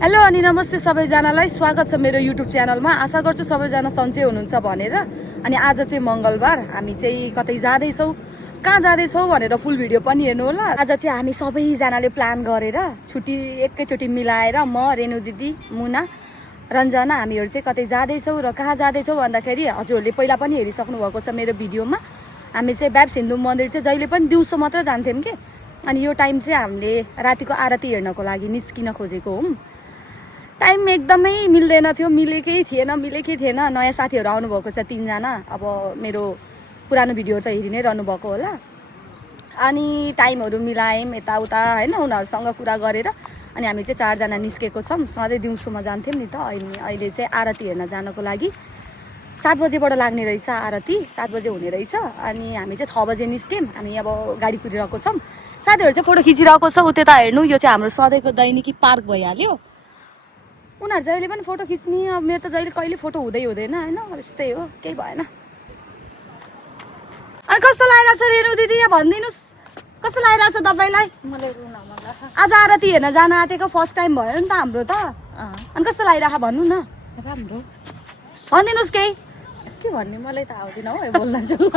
Hello अनि नमस्ते सबैजनालाई स्वागत छ मेरो युट्युब च्यानलमा। आशा गर्छु सबैजना सन्चै हुनुहुन्छ भनेर। अनि आज चाहिँ मङ्गलबार, हामी चाहिँ कतै जाँदैछौँ। कहाँ जाँदैछौँ भनेर फुल भिडियो पनि हेर्नु होला। आज चाहिँ हामी सबैजनाले प्लान गरेर छुट्टी एकैचोटि मिलाएर म, रेणु दिदी, मुना, रञ्जना हामीहरू चाहिँ कतै जाँदैछौँ। र कहाँ जाँदैछौँ भन्दाखेरि हजुरहरूले पहिला पनि हेरिसक्नु भएको छ मेरो भिडियोमा। हामी चाहिँ ब्याप्स हिन्दू मन्दिर चाहिँ जहिले पनि दिउँसो मात्र जान्थ्यौँ कि। अनि यो टाइम चाहिँ हामीले रातिको आरती हेर्नको लागि निस्किन खोजेको हौँ। टाइम एकदमै मिल्दैन थियो, मिलेकै थिएन। नयाँ साथीहरू आउनुभएको छ 3 जना। अब मेरो पुरानो भिडियोहरू त हेरि नै रहनु भएको होला। अनि टाइमहरू मिलायौँ यताउता होइन, उनीहरूसँग कुरा गरेर अनि हामी चाहिँ 4 जना निस्केको छौँ। सधैँ दिउँसोमा जान्थ्यौँ नि त। अहिले चाहिँ आरती हेर्न जानको लागि 7 बजेबाट लाग्ने रहेछ आरती, 7 बजे हुने रहेछ। अनि हामी चाहिँ 6 बजे निस्क्यौँ। हामी अब गाडी कुदिरहेको छौँ। साथीहरू चाहिँ फोटो खिचिरहेको छ उतै त हेर्नु। यो चाहिँ हाम्रो सधैँको दैनिकी पार्क भइहाल्यो। उनीहरू जहिले पनि फोटो खिच्ने, अब मेरो त जहिले कहिले फोटो हुँदैन होइन। अब यस्तै हो, केही भएन। अनि कस्तो लागिरहेको छ रेणु दिदी, यहाँ भनिदिनुहोस् कस्तो लागिरहेको छ तपाईँलाई? मलाई रुन मन लाग्छ। आज आरती हेर्न जान आँटेको फर्स्ट टाइम भयो नि त हाम्रो त। अनि कस्तो लागिरहेको भन्नु न, राम्रो भनिदिनुहोस् केही। के भन्ने, मलाई त आउँदैन हौ बोल्न चाहिँ।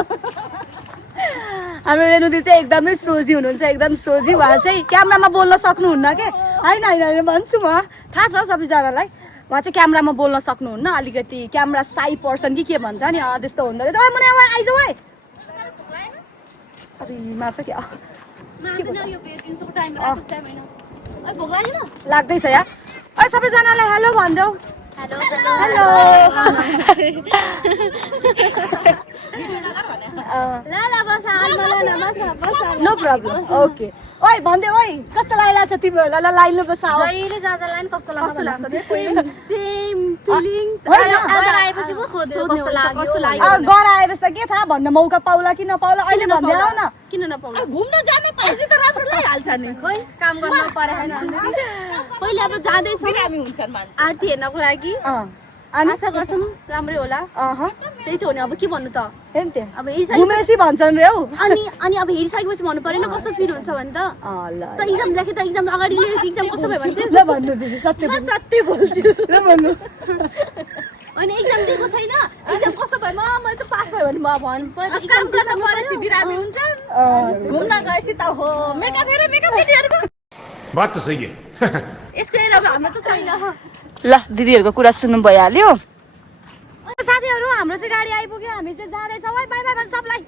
हाम्रो रेणु दिदी चाहिँ एकदमै सोझी हुनुहुन्छ, एकदम सोझी। उहाँ चाहिँ क्यामरामा बोल्न सक्नुहुन्न के। होइन भन्छु म, थाहा छ सबैजनालाई। उहाँ चाहिँ क्यामरामा बोल्न सक्नुहुन्न, अलिकति क्यामरा साई पर्सन कि के भन्छ नि, त्यस्तो हुँदो रहेछ। मुना आइज है, अरे मार्छ क्या लाग्दैछ या। अरे सबैजनालाई हेलो भनिदेऊ। Hello no problem, okay. ओइ भन्दै ओइ कस्तो लागिरहेको छ तिमीहरूलाई? ल लाइनमा बस आओ। जहिले जाँदा लाइन कस्तो लाग्छ? Same feelings. आज आएपछि पो सोध्ने कस्तो लाग्यो। घर आएपछि त के थाहा, भन्न मौका पाउला कि नपाउला अहिले भन्दै आऊ न। किन नपाउला? घुम्न जाने पाएपछि त राम्रो लागिहाल्छ नि। खोइ काम गर्न परेन। पहिले अब जाँदैछौँ हामी हुन्छन् मान्छे आरती हेर्नको लागि। अनि आशा गर्छौँ राम्रै होला। त्यही त हो नि, अब के भन्नु त। अब घुमेसी भन्छन् रे हौ। अनि अब हेरिसकेपछि भन्नु परेन कस्तो फिल हुन्छ भने त। त इक्जाम लेखे त इक्जाम अगाडि इक्जाम कस्तो भयो भने चाहिँ ल भन्नु दिदी, सत्य बोल्छु। ल भन्नु। अनि इक्जाम दिएको छैन, इक्जाम कस्तो भयो, मैले त पास भयो भने म भन्नु इक्जाम गर्न परेपछि बिरामी हुन्छ। घुम्न गएपछि त हो मेकअप केटीहरूको बात त सही है। यसको हेर अब हाम्रो त छैन। ल दिदीहरूको कुरा सुन्नु भइहाल्यो। साथीहरू हाम्रो चाहिँ गाडी आइपुग्यो, हामी चाहिँ जाँदैछौँ है। बाई बाई भन्छ सबलाई।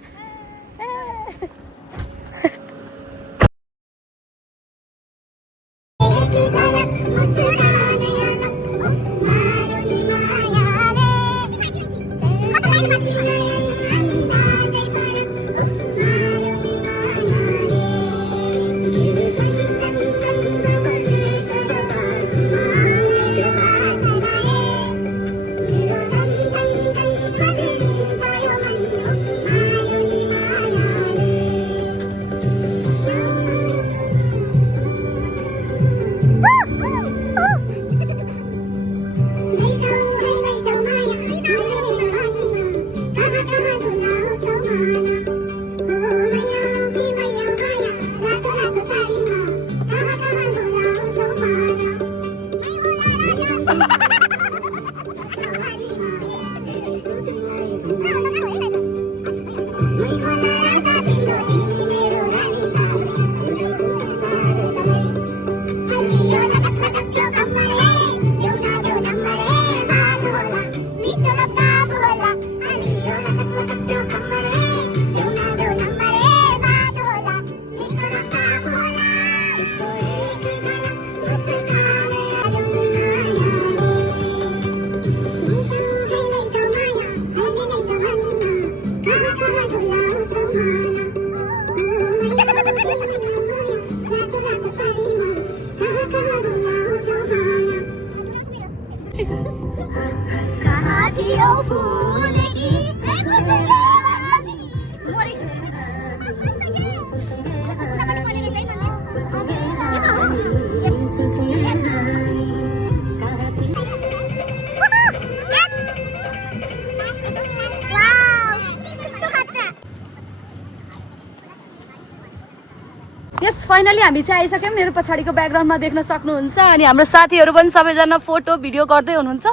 फाइनली हामी चाहिँ आइसक्यौँ। मेरो पछाडिको ब्याकग्राउन्डमा देख्न सक्नुहुन्छ। अनि हाम्रो साथीहरू पनि सबैजना फोटो भिडियो गर्दै हुनुहुन्छ।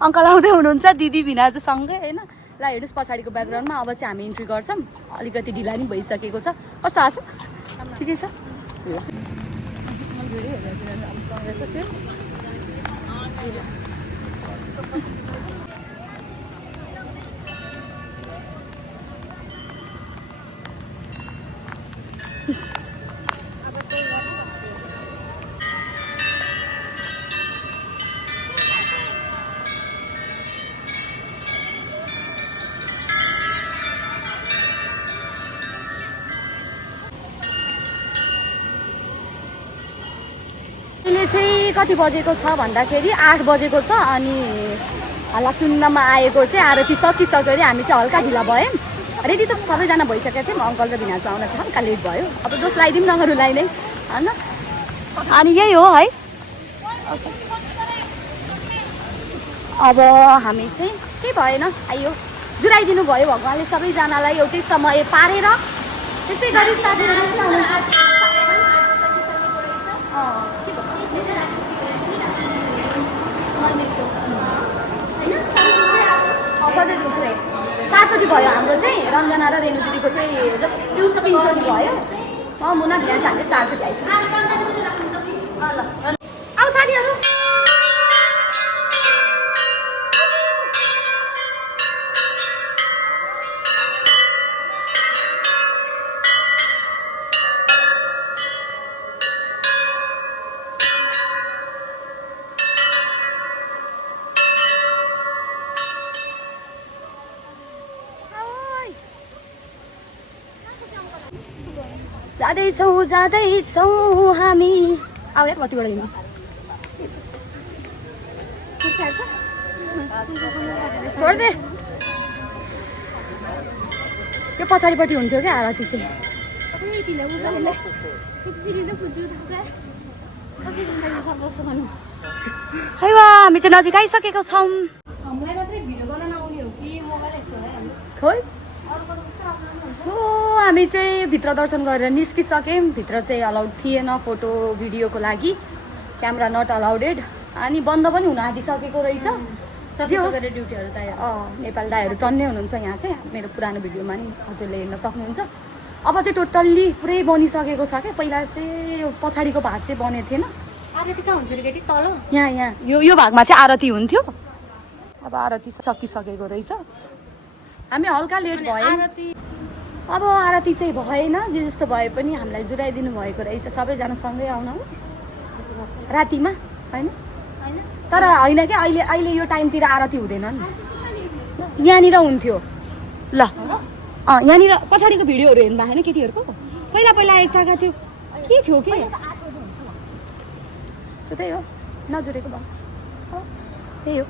अङ्कल आउँदै हुनुहुन्छ, दिदी भिनाजुसँगै होइन। ल हेर्नुहोस् पछाडिको ब्याकग्राउन्डमा। अब चाहिँ हामी इन्ट्री गर्छौँ। अलिकति ढिला नि भइसकेको छ। कस्तो आएको छ? ठिकै छ। ल अहिले चाहिँ कति बजेको छ भन्दाखेरि 8 बजेको छ। अनि हल्ला सुन्नमा आएको चाहिँ आरती सकिसक्यो अरे। हामी चाहिँ हल्का ढिला भयौँ। रेडी त सबैजना भइसकेको थियौँ। अङ्कल र भिनाजु आउन चाहिँ हल्का लेट भयो। अब दोष लगाइदिउँ न अरूलाई नै होइन। अनि यही हो है। अब हामी चाहिँ केही भएन, आइयो जुराइदिनु भयो भगवान्ले सबैजनालाई एउटै समय पारेर। त्यसै गरी साथीहरू सधैँ दिउँसो 4चोटि भयो हाम्रो चाहिँ। रञ्जना र रेणु दिदीको चाहिँ जस्ट दिउँसो 3चोटि भयो। मुना भिना चाहिँ हामीले 4चोटि आइसक्यो। आऊ साथीहरू। जाँदैछौँ हामी। आऊ यार कतिबाट हिँड्नु। छोड्दे त्यो पछाडिपट्टि हुन्थ्यो क्या आरती चाहिँ। है वा हामी चाहिँ नजिक आइसकेको छौँ। खोइ हामी चाहिँ भित्र दर्शन गरेर निस्किसक्यौँ। भित्र चाहिँ अलाउड थिएन फोटो भिडियोको लागि, क्यामेरा नट अलाउडेड। अनि बन्द पनि हुन आँटिसकेको रहेछ। ड्युटीहरू दाइ नेपाली दाइहरू टन्नै हुनुहुन्छ यहाँ चाहिँ। मेरो पुरानो भिडियोमा नि हजुरले हेर्न सक्नुहुन्छ। अब चाहिँ टोटल्ली पुरै बनिसकेको छ क्या। पहिला चाहिँ यो पछाडिको भाग चाहिँ बनेको थिएन। आरती कहाँ हुन्थ्यो केटी? तल यहाँ यो भागमा चाहिँ आरती हुन्थ्यो। अब आरती सकिसकेको रहेछ। हामी हल्का लेट भयो। अब आरती चाहिँ भएन। जे जस्तो भए पनि हामीलाई जुराइदिनु भएको रहेछ। सबैजना सँगै आउन रातिमा होइन। तर होइन क्या, अहिले यो टाइमतिर आरती हुँदैन नि। यहाँनिर हुन्थ्यो। ल यहाँनिर पछाडिको भिडियोहरू हेर्नु भएको छैन केटीहरूको? पहिला आएको थियो के थियो के त्यही हो नजुरेको भयो। त्यही हो।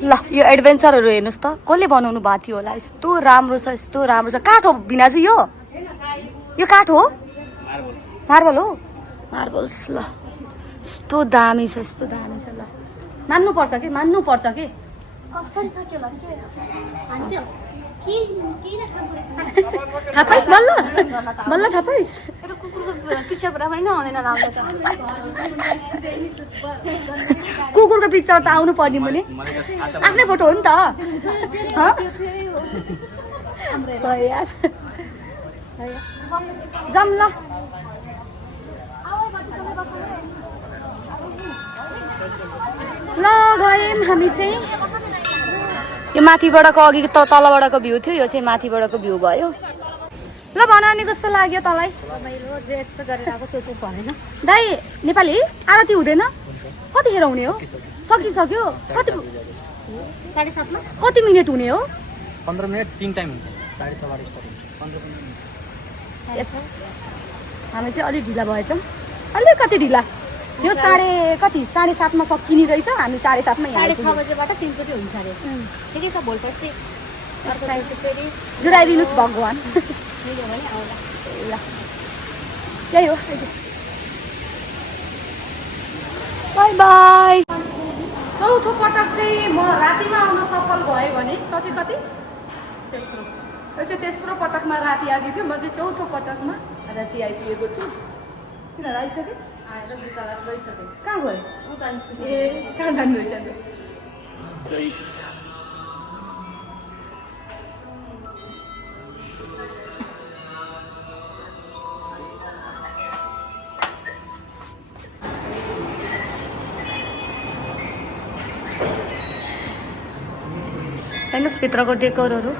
ल यो एडभेन्चरहरू हेर्नुहोस् त कसले बनाउनु भएको थियो होला। यस्तो राम्रो छ, यस्तो राम्रो छ। काठ हो भिनाजु? यो काठ हो? मार्बल हो? मार्बल्स। ल यस्तो दामी छ, यस्तो दामी छ। ल मान्नुपर्छ कि थापाइस बल्ल थापाइस। कुकुरको पिक्चर त आउनु पर्ने मुनि। आफ्नै फोटो हो नि त। जाऊँ ल। ल गयौँ हामी चाहिँ। यो माथिबाटको अघि तलबाटको भ्यू थियो। यो चाहिँ माथिबाटको भ्यू भयो। ल भन नि कस्तो लाग्यो तँलाई? जे एक्सपेक्ट गरेर आएको त्यो चाहिँ भएन। दाइ नेपाली आरती हुँदैन? कतिखेर हुने हो? सकिसक्यो। कति 7:30 मा? कति मिनट हुने हो? 15 मिनट 3 टाइम हुन्छ। 6:30 स्टार्ट हुन्छ। 15 मिनट। यस हामी चाहिँ अलिक ढिला भएछौँ। अलिकति ढिला त्यो 7:30 मा सकिने रहेछ। हामी 7:30 मा यहाँ 6:30 बजेबाट 3 चोटि हुन्छ अरे। ठिकै छ। भोलिपर्सि जुराइदिनुहोस् भगवान्। ल यही हो। By by. चौथो पटक चाहिँ म रातिमा आउन सफल भएँ भने त चाहिँ कति तेस्रो त्यो चाहिँ तेस्रो पटकमा राति आएको थियो म चाहिँ चौथो पटकमा राति आइपुगेको छु किन आइसकेँ आएर जुत्ता लगाएर गइसक्यो कहाँ गयो उता निस्कियो ए कहाँ जानु रहेछ अन्त हेर्नुहोस् भित्रको डेकोरहरू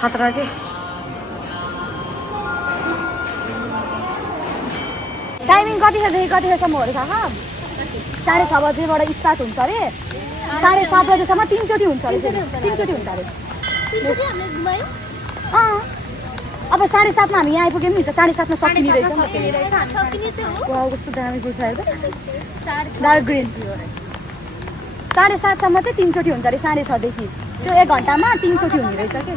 खतरा के टाइमिङ कतिखेरदेखि कतिखेरसम्म थाहा 6:30 बजेबाट स्टार्ट हुन्छ अरे 7:30 बजेसम्म 3 चोटि हुन्छ अरे 3 चोटि हुन्छ अरे अब 7:30 मा हामी यहाँ आइपुग्यौँ नि त 7:30 मा सकिने रहेछ वाउ कस्तो दामी गुच्छा डार्क ग्रिन 7:30 सम्म चाहिँ 3 चोटि हुन्छ अरे 6:30 देखि त्यो 1 घन्टामा 3 चोटि हुने रहेछ के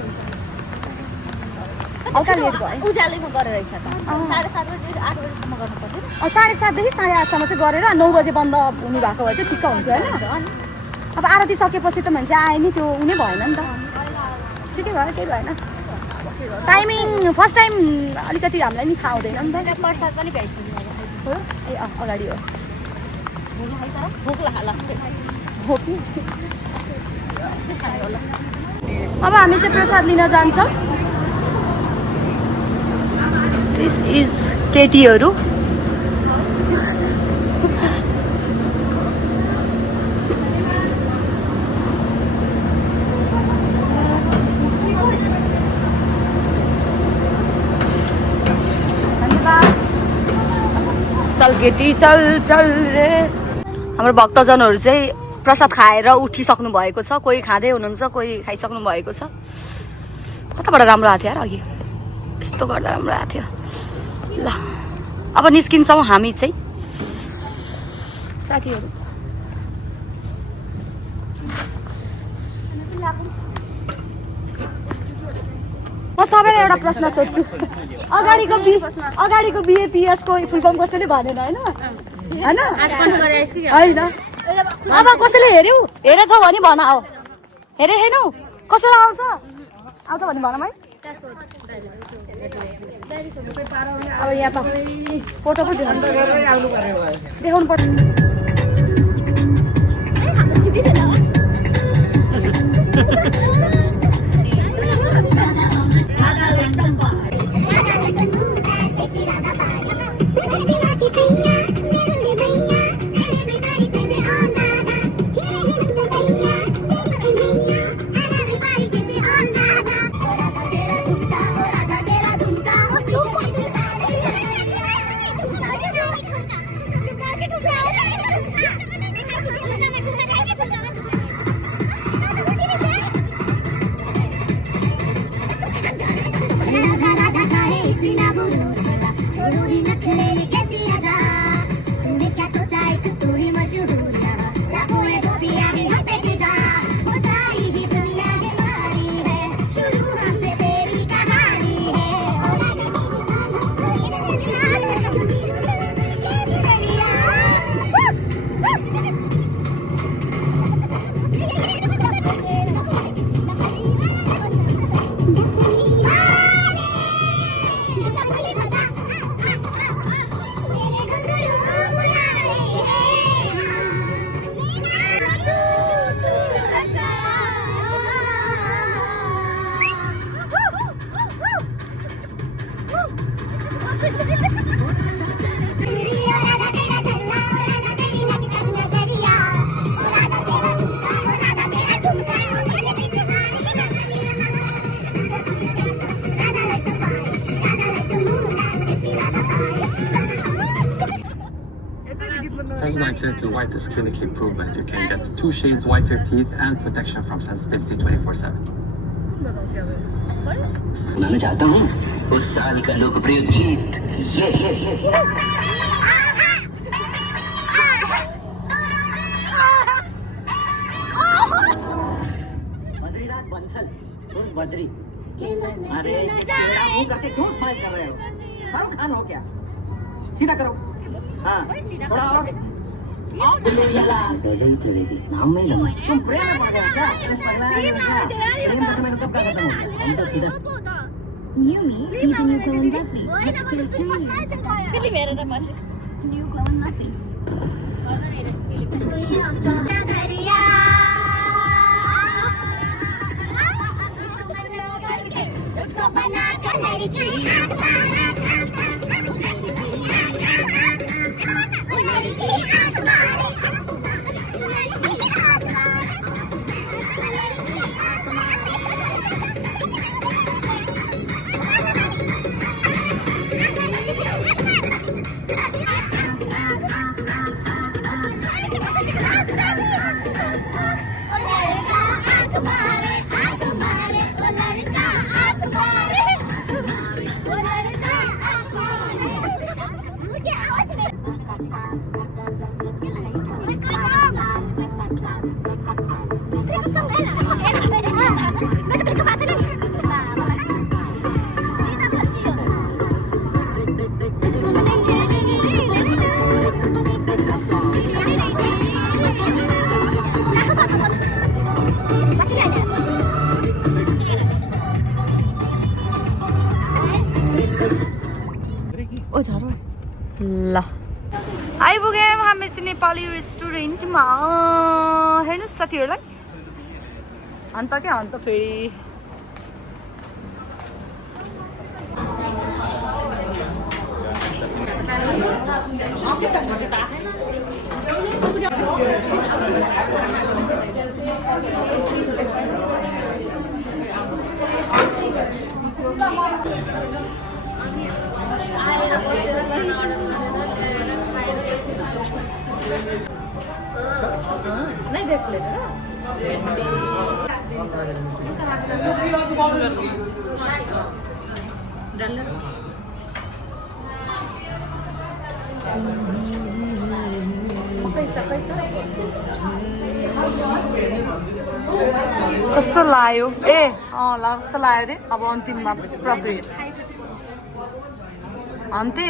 हल्का लेट भयो उज्यालैमा गरेर रहेछ त 7:30 बजे 8 बजेसम्म गर्नु पर्दैन 7:30 देखि 8:30 सम्म चाहिँ गरेर 9 बजे बन्द हुने भएको भए चाहिँ ठिक्क हुन्थ्यो होइन अब आरती सकेपछि त मान्छे आयो नि त्यो उनी भएन नि त ठिकै भयो केही भएन टाइमिङ फर्स्ट टाइम अलिकति हामीलाई नि थाहा हुँदैन नि त प्रसाद पनि भ्याइसक्यो हो ए अगाडि हो भोक लाग्छ हो कि अब हामी चाहिँ प्रसाद लिन जान्छौँ दिस इज केटीहरू चल केटी चल चल रे हाम्रो भक्तजनहरू चाहिँ प्रसाद खाएर उठिसक्नु भएको छ कोही खाँदै हुनुहुन्छ कोही खाइसक्नु भएको छ कताबाट राम्रो आएको थियो यार अघि यस्तो गर्दा राम्रो आएको थियो ल अब निस्किन्छौँ हामी चाहिँ साथीहरू म सबैलाई एउटा प्रश्न सोध्छु अगाडिको बिएपिएस को फुल फर्म कसैले भनेन होइन होइन अब कसैले हेरेछौ भने भन आऊ हेरेनौ कसैलाई आउँछ भने भन है अब यहाँ त फोटो पो देखाउनु पर्छ to whitest clinic improvement. You can get 2 shades whiter teeth and protection from sensitivity 24/7. सुनाना चाहता हूँ उस साल का लोकप्रिय गीत ये बद्रीनाथ बंसल उर्फ बद्री। अरे तेरा मुंह करके क्यों स्माइल कर रहे हो? शाहरुख खान हो क्या? सीधा करो। हाँ थोड़ा और गजल त्रिवेदी नाम नहीं लगा। तुम प्रेम में पड़ गए क्या? प्रेम से मैंने कब कहा खत्म हो गया? हम तो सीधा New me, teaching you glow and lovely. Let's play friends. Pilih merah dah masih. New glow and lovely. ओ झारो ल आइपुग्यौँ हामी चाहिँ नेपाली रेस्टुरेन्टमा हेर्नुहोस् साथीहरूलाई अन्त क्या अन्त फेरि नहीं देख लेते ना कस्तो लाग्यो ए ल कस्तो लाग्यो रे अब अन्तिममा प्रक्रिया अन्ते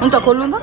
हुन्छ खोल्नु त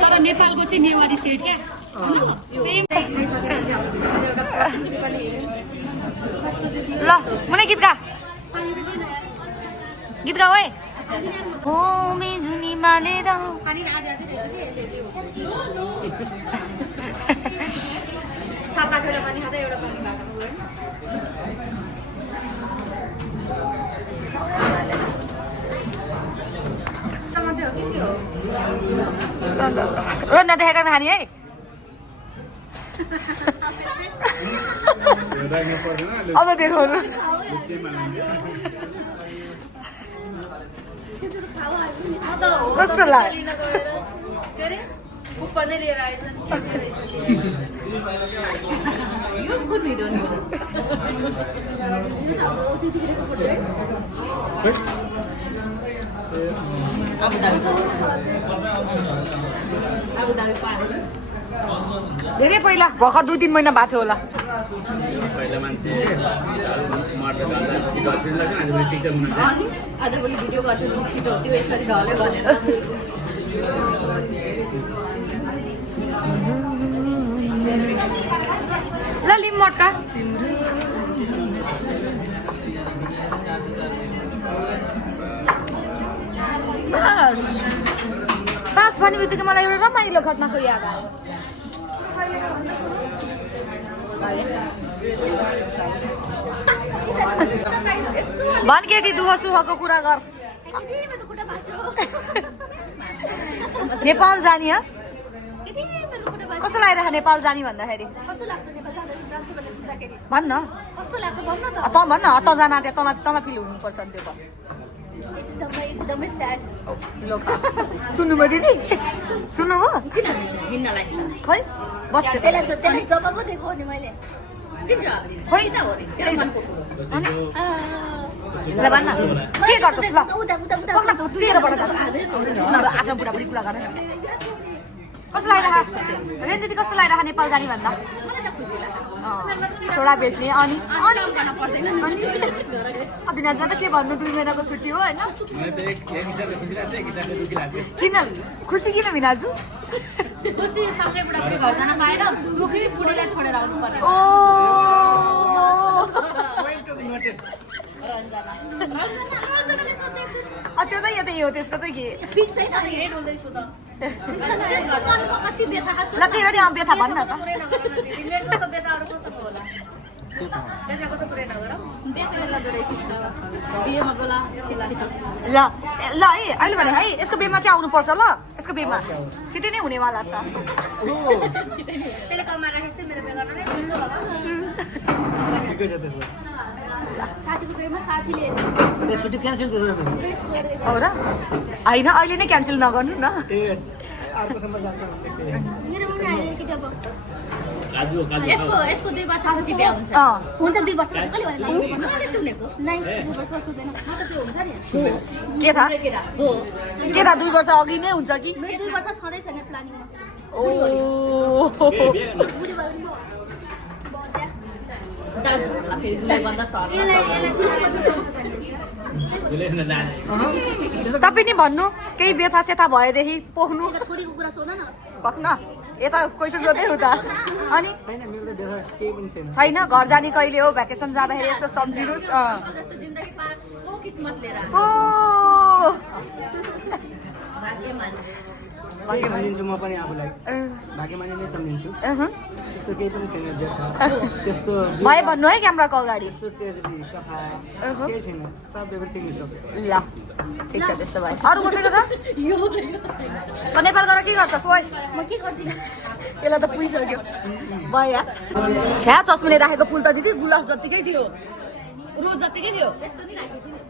तर नेपालको चाहिँ नेवारी सेट क्या ल मुने गीत गा गीत गा ओए हो मे जुनी मालेर सात आठवटा पानी खाँदा एउटा पानी बाटो र नदेखेका खाने है अब देखाउनु कस्तो लाग्यो ऊपर नै लिएर आएछ यो कुन भिडियो नि धेरै पहिला भर्खर 2-3 महिना भएको थियो होला आजभोलि भिडियो गर्छु छिटो त्यो यसरी ढले भनेर ल लिम मटका पास भन्ने बित्तिकै मलाई एउटा रमाइलो घटनाको याद आयो भन केटी दुःख सुखको कुरा गर नेपाल जाने ह कस्तो लागिरहेको नेपाल जाने भन्दाखेरि भन्न त भन्न त जान आँटे तँलाई फिल हुनुपर्छ नि त्यो एकदमै स्याड सुन्नुभयो दिदी सुन्नुभयो हिँड्नलाई खै बस्दै त्यसलाई जवाब पो दिएको नि मैले खै अनि ल भन्न के गर्छस् ल तेह्रबाट जान्छ उनीहरू आफ्नो बुढाबुढी कुरा गर्ने कस्तो लागिरहेको रेन दिदी कस्तो लागिरहेको नेपाल जाने भन्दा छोरा भेट्ने अनि अविनाशलाई त के भन्नु 2 महिनाको छुट्टी हो होइन किन खुसी किन भिनाजु खुसी सँगै बुढाबुढी घर जान पाएर दुखी बुढीलाई छोडेर आउनु पर्ने ओ त्यो त यतै हो त्यसको त के फिक्स छैन अनि हेड बोल्दैछु त कति बेथा ल त्यही हो बेथा भन्न त मेरो त बेथाहरु कस्तो होला बेथाको त तुरै नगर बेथाले लाग्दो रहेछ बिहेमा बोला ल ल है अहिले भने है यसको बेमा चाहिँ आउनु पर्छ ल यसको बेमा छिटै नै हुनेवाला छ त्यसले कमा राखेछ चाहिँ मेरो बे गर्न नै हुन्छ होला साथीको बेमा साथीले छुट्टी क्यान्सल हो र होइन अहिले नै क्यान्सल नगर्नु न मेरो मुना आयो कि अब यसको 2 वर्ष पछि बिहे हुन्छ हुन्छ 2 वर्ष कहिले होला मैले सुनेको 2 वर्ष सुन्दैन म त त्यो हुन्छ नि के थाहा हो के थाहा 2 वर्ष अघि नै हुन्छ कि मेरो 2 वर्ष छँदै छैन प्लानिङमा ओ दाजु फेरि दुले भन्दा तपाईँ नि भन्नु केही बेथा सेथा भएदेखि पोख्नु छोरीको कुरा सोध न पक्न यता क्वेसन सोधै हो त अनि छैन घर जाने कहिले हो भ्याकेसन जाँदाखेरि यसो सम्झिनुहोस् जस्तो जिन्दगी पाएको किस्मत लिएर ओ भाग्यमान सम्झिन्छु म पनि आफूलाई भाग्यमानी नै सम्झिन्छु त्यस्तो केही पनि छैन त्यस्तो भए भन्नु है क्यामेराको अगाडि त्यस्तो ट्रेजेडी कथा केही छैन सब एभ्रिथिङ इज ओके ल ठिक छ त्यसो भए अरू कसैको छ त नेपाल गएर के गर्छस् ओइ म के गर्दिन यसलाई त पुगिसक्यो भयो छ्या चस्माले राखेको फुल त दिदी गुलाब जतिकै थियो रोज जतिकै थियो त्यस्तो नि राखेको थिएँ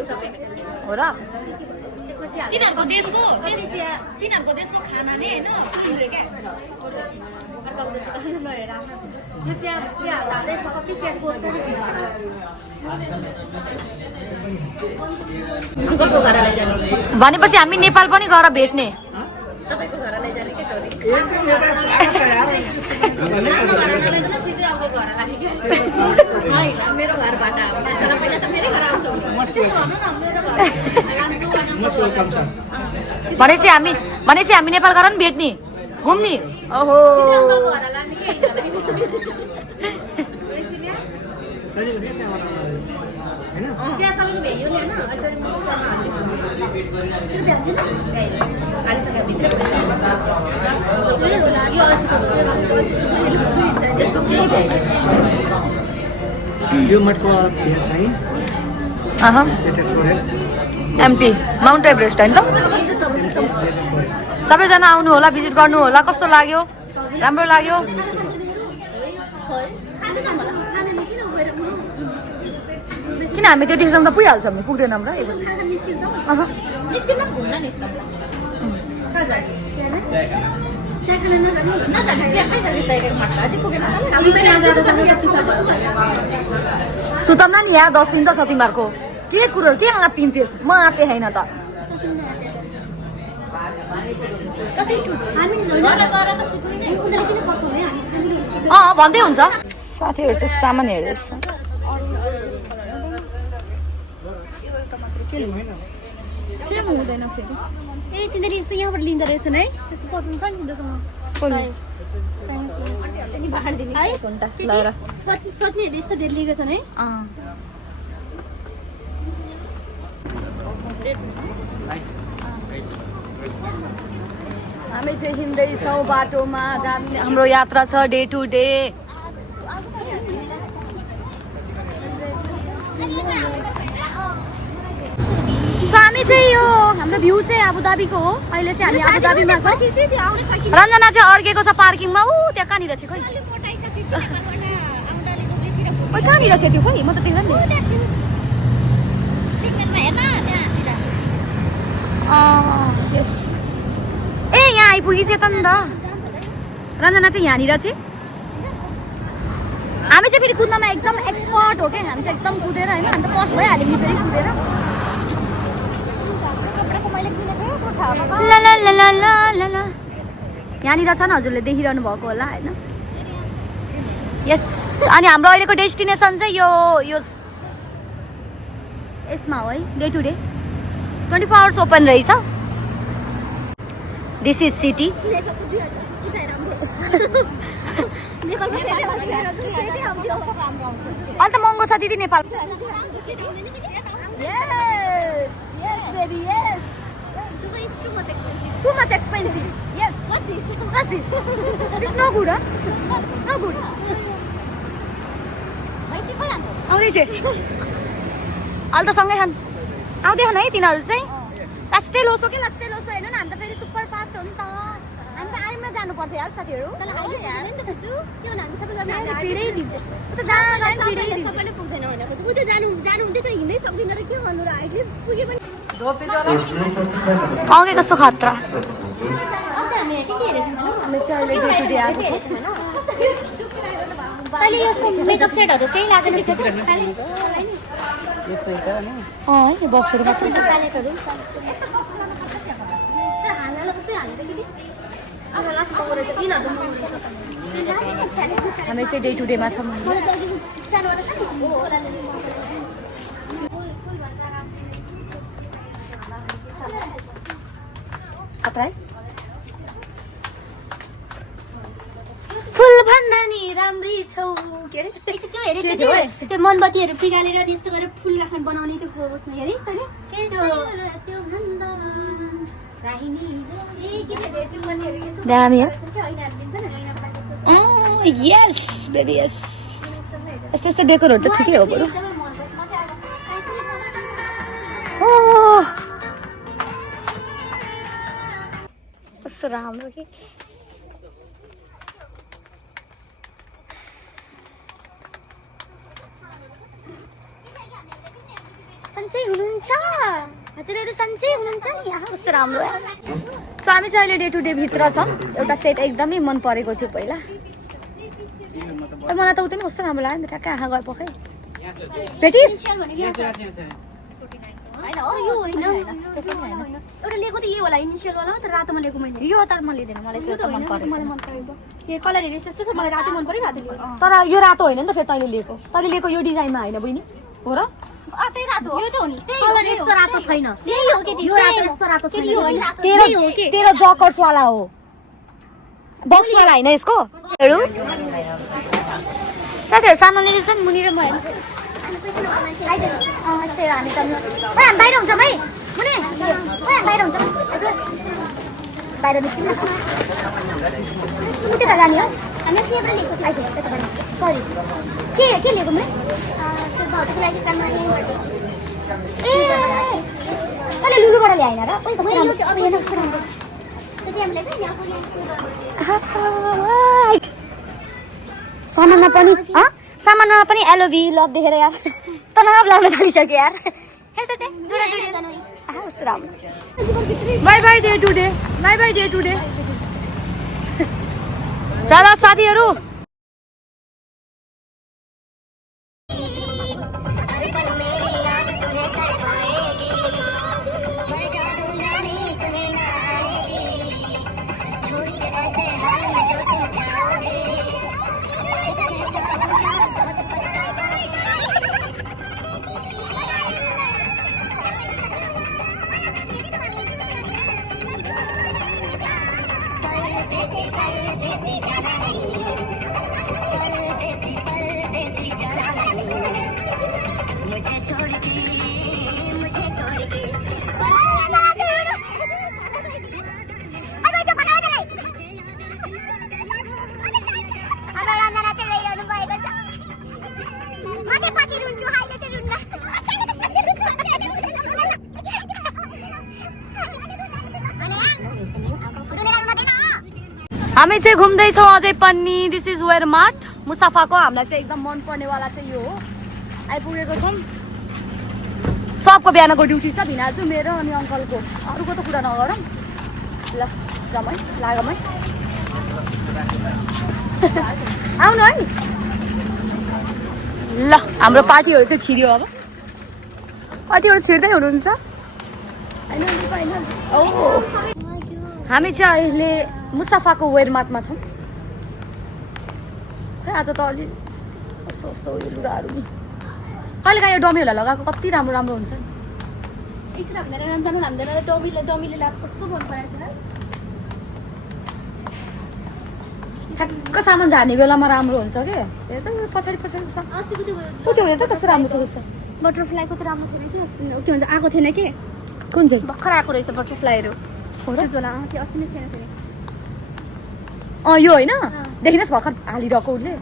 एउटा प्याकेट हो र त्यसपछि तिनीहरूको देशको खाना नै होइन सुन्दर क्या अर्काको देशको नहेर यो चिया चिया हाल्दैछ कति चिया सोध्छ नि कसको घरलाई जाने भनेपछि हामी नेपाल पनि गएर भेट्ने तपाईँको घरलाई जाने के छोरी आफ्नो घरलाई पनि सिधै अब घर लाग्ने क्या होइन मेरो घरबाट मान्छेलाई पहिला त मेरै घर आउँछ त्यसो भन्नु न मेरो घर लान्छु भनेपछि हामी नेपाल गएर पनि भेट्ने घुम्ने ओहो सिधै अङ्कलको घर लाग्ने के सजिलो थियो त्यहाँबाट होइन चिया सबै भ्याइयो नि होइन अहिले म भ्याउँछु हालिसक्यो भित्र यो अल्छीको त्यसको यो मटको चिया चाहिँ एमटी माउन्ट एभरेस्ट होइन त सबैजना आउनु होला भिजिट गर्नु होला कस्तो लाग्यो राम्रो लाग्यो किन हामी त्यतिखेरसम्म त पुगिहाल्छौँ नि पुग्दैनौँ र निस्किन घुम्न नि सुतम्ला नि यहाँ 10 दिन त छ तिमीहरूको के कुरो के आँतिन्छेस् म आँते छैन त भन्दै हुन्छ साथीहरू चाहिँ सामान हेर्दैछ सेम हुँदैन फेरि ए तिनीहरूले यस्तो यहाँबाट लिँदो रहेछन् है त्यस्तो पठाउनु छ नि तिनीहरूसँग पत्नीहरूले यस्तो धेरै लिएको छन् है हामी चाहिँ हिँड्दैछौँ बाटोमा हाम्रो यात्रा छ डे टु डे हामी चाहिँ यो हाम्रो भ्यू चाहिँ अबुधाबीको हो अहिले चाहिँ हामी अबुधाबीमा छौँ रञ्जना चाहिँ अड्केको छ पार्किङमा ऊ त्यहाँ कहाँनिर छ खोइ कहाँनिर थियो त्यो खोइ म त देख्दैन नि ए यहाँ आइपुगेछ त नि त रञ्जना चाहिँ यहाँनिर चाहिँ हामी चाहिँ फेरि कुद्नमा एकदम एक्सपर्ट हो क्या हामी चाहिँ एकदम कुदेर होइन अन्त फर्स्ट भइहाल्यो नि फेरि कुदेर यहाँनिर छ नि हजुरले देखिरहनु भएको होला होइन यस अनि हाम्रो अहिलेको डेस्टिनेसन चाहिँ यो यसमा हो है day to day 24 hours open रहेछ दिस इज सिटी अन्त महँगो छ दिदी Nepal Too much expensive. Yes. What's this? It's no good, huh? No good. आउँदैछ अहिले त सँगै छन् आउँदैछन् है तिनीहरू चाहिँ लास्टै लोसो कि लास्टै लोसो हेर्नु न हामी त फेरि सुपर फास्ट हो नि त हामी त आर्मीमा जानु पर्थ्यो यार साथीहरू सबैले पुग्दैन भनेर खोज्छु उ त जानु हुँदै त हिँड्नै सक्दैन र के गर्नु र हाइटले पुगे पनि आउने कस्तो खतरा हामी चाहिँ अहिले डे टु डे आएको छ तैँले यो मेकअप सेटहरू केही लाग्दैन यो बक्सहरू प्यालेटहरू हामी चाहिँ डे टु डेमा छौँ खतरा है फुल भन्दा नि राम्री छौ के अरे त्यो हेरेको थियो त्यो मोमबत्तीहरू पिगालेर यस्तो गरेर फुल राख्न बनाउने त्यो खोज्नु हेरे तैँले त्यो भन्दा दामी हो यस बेबी यस यस्तो यस्तो डेकोरहरू त ठिकै हो बरु कस्तो राम्रो कि सन्चै हुनुहुन्छ हजुरहरू सन्चै हुनुहुन्छ नि यहाँ कस्तो राम्रो सो हामी चाहिँ अहिले डे टु डे भित्र छ एउटा सेट एकदमै मन परेको थियो पहिला मलाई त उतै नि कस्तो राम्रो लाग्यो नि त ट्याक्कै आँखा गए पखै भेटिस् होइन हो यो होइन एउटा लिएको त यो होला इनिसियल वाला तर रातोमा लिएको मैले यो त म लिँदैन मलाई त्यो त मन परेको मलाई मन परेको यो कलर हेरेस यस्तो छ मलाई रातो मन पर्यो रातो लिएको तर यो रातो होइन नि त फेरि तैँले लिएको यो डिजाइनमा होइन बहिनी हो र त्यही रातो यो त हो नि कलर यस्तो रातो छैन त्यही हो के यो रातो यस्तो रातो छैन तेरो जकर्स वाला हो बक्स वाला होइन यसको साथीहरू सानो लिएछ नि मुनि र म हामी त बाहिर हुन्छ भाइ मुनि बाहिर हुन्छ बाहिर निस्किनु त्यता जाने हो हामी त्यहाँबाट लिएको सरी के लिएको मैले त्यो भाउजूको लागि काममा ल्याइबाट ए तैँले लुलुबाट ल्याएन र अब यहाँ कस्तो राम्रो त्यो चाहिँ हामीलाई चाहिँ सामानमा पनि एलोभी लभ देखेर यार तनाव लाग्न थालिसक्यो यार हेर त bye bye day to day चल साथीहरू हामी चाहिँ घुम्दैछौँ अझै पनि दिस इज वेयर मार्ट मुसाफाको हामीलाई चाहिँ एकदम मनपर्नेवाला चाहिँ यो हो आइपुगेको छौँ सबको बिहानको ड्युटी छ भिनाजु मेरो अनि अङ्कलको अरूको त कुरा नगरौँ ल जाउँ है लागौँ है आउनु है ल हाम्रो पार्टीहरू चाहिँ छिर्यो अब पार्टीहरू छिर्दै हुनुहुन्छ हामी चाहिँ अहिले मुसाफाको वेयरमार्टमा छौँ खै आज त अलि कस्तो कस्तो उयो लुगाहरू कहिलेकाहीँ यो डमीहरूलाई लगाएको कति राम्रो राम्रो हुन्छ नि एकछिन हामीलाई रन्जानु हामीलाई डमीले ल्याएको कस्तो मन पराएको थिएन ठ्याक्क सामान झार्ने बेलामा राम्रो हुन्छ क्या हेर्दा पछाडि पछाडि अस्तिको त्यो त्यो हेर्दा कस्तो राम्रो छ जस्तो बटरफ्लाईको त राम्रो थिएन कि अस्ति त्यो भन्छ आएको थिएन कि कुन चाहिँ भर्खर आएको रहेछ बटरफ्लाईहरू हो र? त्यो झोला त्यो अस्ति नै थिएन फेरि यो होइन देखिनुहोस् भर्खर हालिरहेको उसले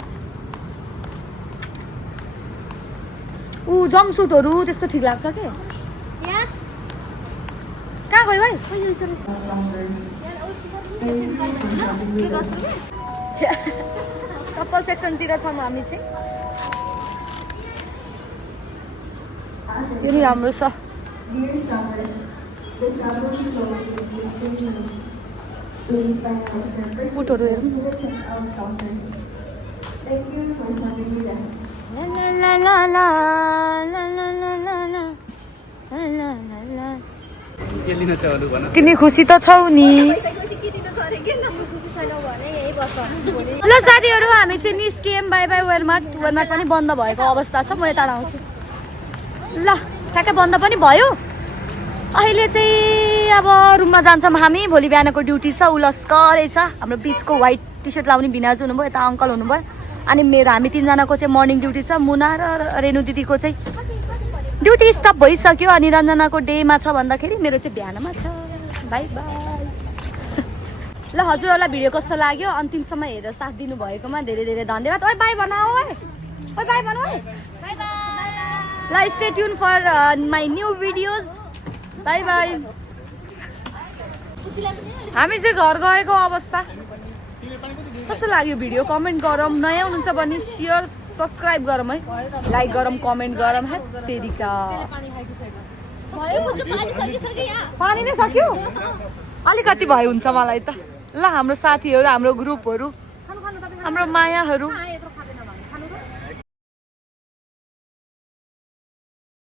ऊ जम्पसुटहरू त्यस्तो ठिक लाग्छ के यस कहाँ गयो भाइ छ्या, चप्पल सेक्सनतिर छौँ हामी चाहिँ यो नि राम्रो छ बुटहरू हेरौँ ला ला ला ला ला ला ला ला ला ला ला ला। के लिन चाहनु भन तिमी खुसी त छौ नि ल साथीहरू हामी चाहिँ निस्कियौँ बाई बाई वेयरमार्ट पनि बन्द भएको अवस्था छ म यता आउँछु ल ठ्याक्कै बन्द पनि भयो अहिले चाहिँ अब रुममा जान्छौँ हामी भोलि बिहानको ड्युटी छ उलस्करै छ हाम्रो बिचको व्हाइट टी सर्ट लाउने भिनाजु हुनुभयो यता अङ्कल हुनुभयो अनि मेरो हामी तिनजनाको चाहिँ मर्निङ ड्युटी छ मुना र रेणु दिदीको चाहिँ ड्युटी स्टप भइसक्यो अनि रञ्जनाको डेमा छ भन्दाखेरि मेरो चाहिँ बिहानमा छ बाई बाई ल हजुरहरूलाई भिडियो कस्तो लाग्यो अन्तिमसम्म हेरेर साथ दिनुभएकोमा धेरै धेरै धन्यवाद ओइ बाई भन ओइ बाई भन ओइ ल stay tune for my new videos bye bye हामी चाहिँ घर गएको अवस्था कस्तो लाग्यो भिडियो कमेन्ट गरौँ नयाँ हुनुहुन्छ भने सेयर सब्सक्राइब गरौँ है लाइक गरौँ कमेन्ट गरौँ है तेरिका पानी नै सक्यो अलिकति भए हुन्छ मलाई त ल हाम्रो साथीहरू हाम्रो ग्रुपहरू हाम्रो मायाहरू